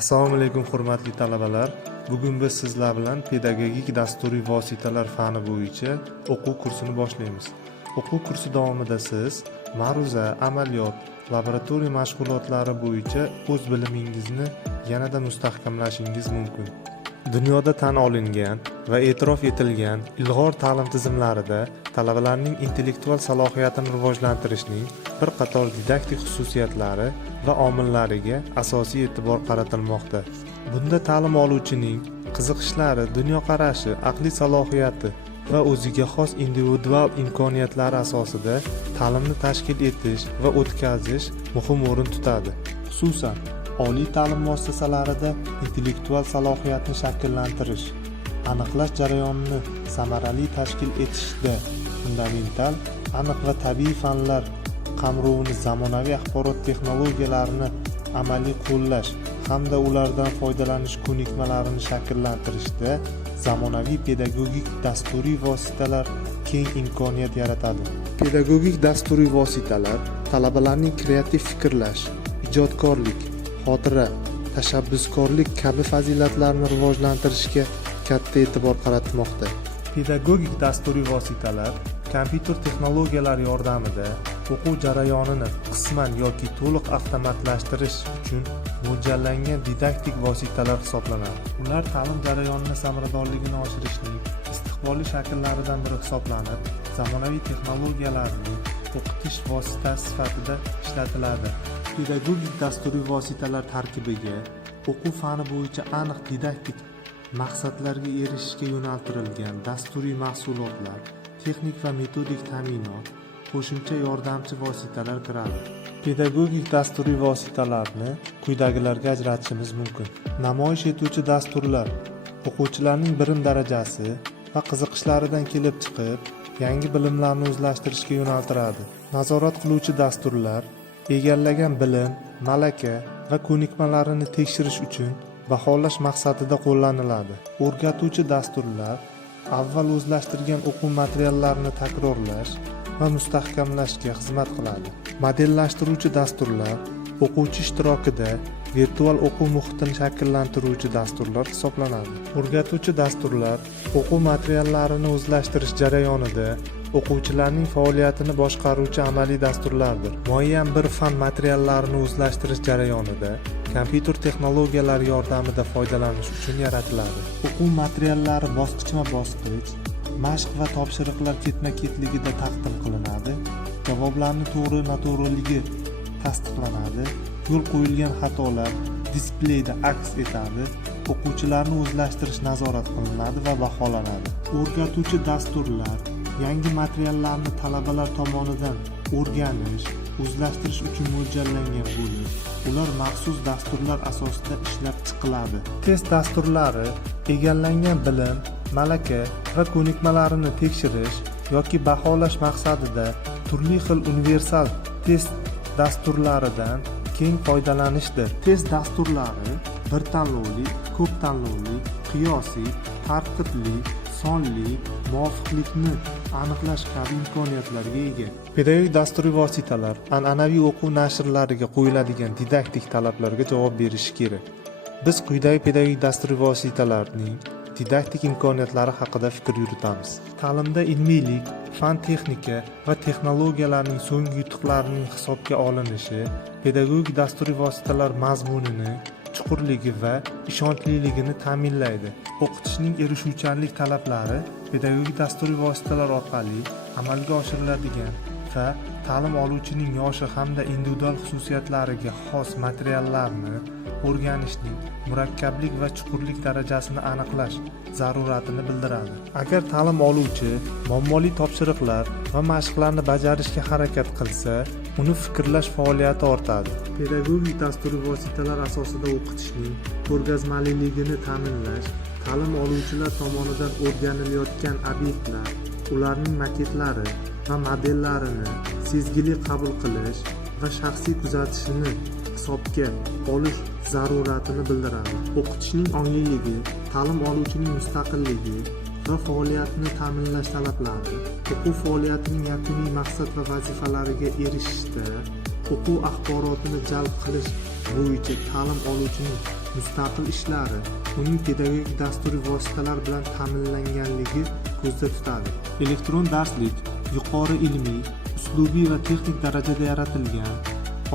Assalomu alaykum hurmatli talabalar. Bugun biz sizlar bilan pedagogik dasturiy vositalar fani bo'yicha o'quv kursini boshlaymiz. O'quv kursi davomida siz ma'ruza, amaliyot, laboratoriya mashg'ulotlari bo'yicha o'z bilimingizni yanada mustahkamlashingiz mumkin. Dunyoda tan olingan va e'tirof etilgan ilg'or ta'lim tizimlarida talabalarning intellektual salohiyatini rivojlantirishning bir qator didaktik xususiyatlari va omillariga asosiy e'tibor qaratilmoqda. Bunda ta'lim oluvchining qiziqishlari, dunyoqarashi, aqliy salohiyati va o'ziga xos individual imkoniyatlari asosida ta'limni tashkil etish va o'tkazish muhim o'rin tutadi. Xususan, oliy ta'lim muassasalarida intellektual salohiyatni shakllantirish, aniqlash jarayonini samarali tashkil etishda fundamental, aniq va tabiiy fanlar qamrovini zamonaviy axborot texnologiyalarini amaliy qo'llash hamda ulardan foydalanish ko'nikmalarini shakllantirishda zamonaviy pedagogik dasturiy vositalar keng imkoniyat yaratadi. Pedagogik dasturiy vositalar talabalarning kreativ fikrlash, ijodkorlik, xotira, tashabbuskorlik kabi fazilatlarni rivojlantirishga katta e'tibor qaratmoqda. Pedagogik dasturiy vositalar kompyuter texnologiyalari yordamida o'quv jarayonini qisman yoki to'liq avtomatlashtirish uchun mo'ljallangan didaktik vositalar hisoblanadi. Ular ta'lim jarayonini samaradorligini oshirishning istiqbolli shakllaridan biri hisoblanib, zamonaviy texnologiyalarning o'qitish vositasi sifatida ishlatiladi. Pedagogik dasturiy vositalar tarkibiga o'quv fani bo'yicha aniq didaktik maqsadlarga erishishga yo'naltirilgan dasturiy mahsulotlar, texnik va metodik ta'minot, qo'shimcha yordamchi vositalar kiradi. Pedagogik dasturiy vositalarni quyidagilarga ajratishimiz mumkin. Namoyish etuvchi dasturlar o'quvchilarning bilim darajasi va qiziqishlaridan kelib chiqib, yangi bilimlarni o'zlashtirishga yo'naltiradi. Nazorat qiluvchi dasturlar egallagan bilim, malaka va ko'nikmalarini tekshirish uchun baholash maqsadida qo'llaniladi. O'rgatuvchi dasturlar avval o'zlashtirgan o'quv materiallarini takrorlash va mustahkamlashga xizmat qiladi. Modellashtiruvchi dasturlar o'quvchi ishtirokida virtual o'quv muhitini shakllantiruvchi dasturlar hisoblanadi. O'rgatuvchi dasturlar o'quv materiallarini o'zlashtirish jarayonida o'quvchilarning faoliyatini boshqaruvchi amaliy dasturlardir. Muayyan bir fan materiallarini o'zlashtirish jarayonida kompyuter texnologiyalari yordamida foydalanish uchun yaratiladi. O'quv materiallari bosqichma-bosqich, mashq va topshiriqlar ketma-ketligida taqdim qilinadi. Javoblarning to'g'ri-noto'g'riligi tasdiqlanadi. Yo'l qo'yilgan xatolar displeyda aks etadi. O'quvchilarni o'zlashtirish nazorat qilinadi va baholanadi. O'rgatuvchi dasturlar yangi materiallarni talabalar tomonidan o'rganish, o'zlashtirish uchun mo'ljallangan bo'lib, ular maxsus dasturlar asosida ishlab chiqiladi. Test dasturlari egallangan bilim, malaka va ko'nikmalarini tekshirish yoki baholash maqsadida turli xil universal test dasturlaridan keng foydalanishdir. Test dasturlari bir tanlovli, ko'p tanlovli, qiyosiy, tartibli, sonli, muvofiqlikni aniqlash kabi imkoniyatlarga ega. Pedagogik dasturiy vositalar an'anaviy o'quv nashrlariga qo'yiladigan didaktik talablarga javob berishi kerak. Biz quyidagi pedagogik dasturiy vositalarning didaktik imkoniyatlari haqida fikr yuritamiz. Ta'limda ilmiylik, fan texnika va texnologiyalarning so'nggi yutuqlarining hisobga olinishi pedagogik dasturiy vositalar mazmunini, chuqurligi va ishonchliligini ta'minlaydi. O'qitishning erishuvchanlik talablari pedagogik dasturiy vositalar orqali amalga oshiriladigan va ta'lim oluvchining yoshi hamda individual xususiyatlariga xos materiallarni o'rganishning murakkablik va chuqurlik darajasini aniqlash zaruratini bildiradi. Agar ta'lim oluvchi muammoli topshiriqlar va mashqlarni bajarishga harakat qilsa, uni fikrlash faoliyati ortadi. Pedagogik dasturiy vositalar asosida o'qitishning ko'rgazmaliligini ta'minlash, ta'lim oluvchilar tomonidan o'rganilayotgan obyektlar, ularning maketlari va modellarini sezgili qabul qilish va shaxsiy kuzatishini hisobga olish zaruratini bildiradi. O'qitishning ongliligi, ta'lim oluvchining mustaqilligi va faoliyatini ta'minlash talablari o'quv faoliyatining yakuniy maqsad va vazifalariga erishishda o'quv axborotini jalb qilish bo'yicha ta'lim oluvchining mustaqil ishlari, uning pedagogik dasturiy vositalar bilan ta'minlanganligi ko'zda tutadi. Elektron darslik yuqori ilmiy, uslubiy va texnik darajada yaratilgan,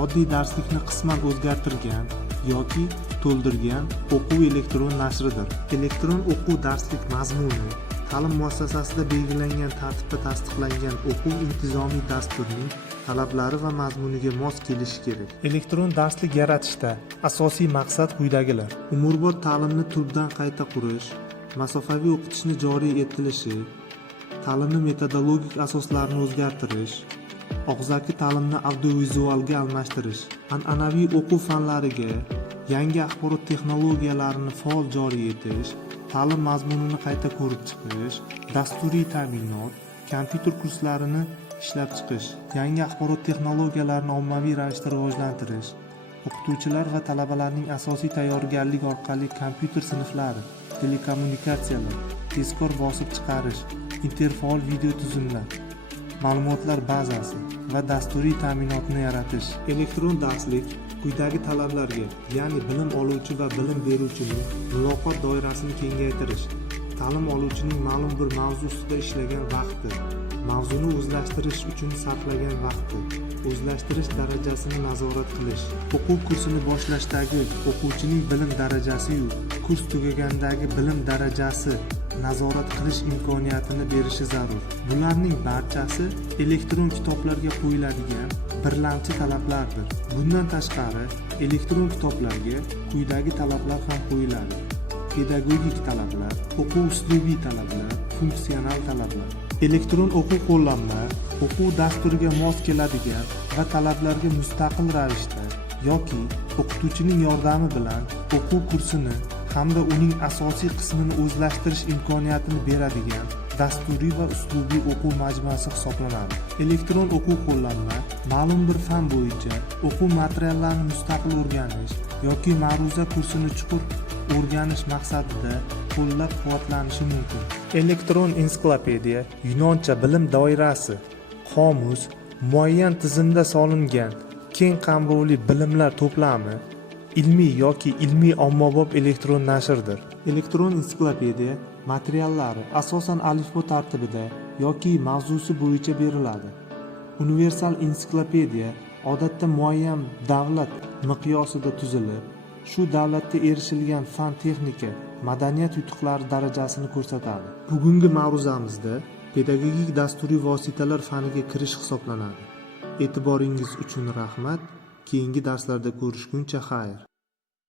oddiy darslikni qisman o'zgartirgan yoki to'ldirgan o'quv elektron nashridir. Elektron o'quv darslik mazmuni ta'lim muassasasida belgilangan tartibda tasdiqlangan o'quv intizomiy dasturining talablari va mazmuniga mos kelishi kerak. Elektron darslik yaratishda asosiy maqsad quyidagilar: umrbod ta'limni tubdan qayta qurish, masofaviy o'qitishni joriy etilishi, ta'limni metodologik asoslarini o'zgartirish, og'zaki ta'limni audiovizualga almashtirish, an'anaviy o'quv fanlariga yangi axborot texnologiyalarini faol joriy etish, ta'lim mazmunini qayta ko'rib chiqish, dasturiy ta'minot, kompyuter kurslarini ishlab chiqish, yangi axborot texnologiyalarini ommaviy ravishda rivojlantirish, o'qituvchilar va talabalarning asosiy tayyorgarlik orqali kompyuter sinflari, telekommunikatsiyalar, tezkor bosib chiqarish, interfaol video tuzumlar, ma'lumotlar bazasi va dasturiy ta'minotni yaratish. Elektron darslik quyidagi talablarga, ya'ni bilim oluvchi va bilim beruvchining muloqot doirasini kengaytirish, ta'lim oluvchining ma'lum bir mavzu ustida ishlagan vaqti, mavzuni o'zlashtirish uchun sarflagan vaqti, o'zlashtirish darajasini nazorat qilish, o'quv kursini boshlashdagi o'quvchining bilim darajasi-yu kurs tugagandagi bilim darajasi nazorat qilish imkoniyatini berishi zarur. Bularning barchasi elektron kitoblarga qo'yiladigan birlamchi talablardir. Bundan tashqari, elektron kitoblarga quyidagi talablar ham qo'yiladi: pedagogik talablar, o'quv uslubiy talablar, funksional talablar. Elektron o'quv qo'llanma o'quv dasturiga mos keladigan va talablarga mustaqil ravishda yoki o'qituvchining yordami bilan o'quv kursini hamda uning asosiy qismini o'zlashtirish imkoniyatini beradigan dasturiy va uslubiy o'quv majmuasi hisoblanadi. Elektron o'quv qo'llanma ma'lum bir fan bo'yicha o'quv materiallarini mustaqil o'rganish yoki ma'ruza kursini chuqur o'rganish maqsadida qo'llab-quvvatlanishi mumkin. Elektron ensiklopediya yunoncha bilim doirasi, qomus, muayyan tizimda solingan keng qamrovli bilimlar to'plami, ilmiy yoki ilmiy ommabop elektron nashrdir. Elektron ensiklopediya materiallari asosan alifbo tartibida yoki mavzusi bo'yicha beriladi. Universal ensiklopediya odatda muayyan davlat miqyosida tuzilib, shu davlatda erishilgan fan texnika, madaniyat yutuqlari darajasini ko'rsatadi. Bugungi ma'ruzamizda pedagogik dasturiy vositalar faniga kirish hisoblanadi. E'tiboringiz uchun rahmat. Keyingi darslarda ko'rishguncha xayr.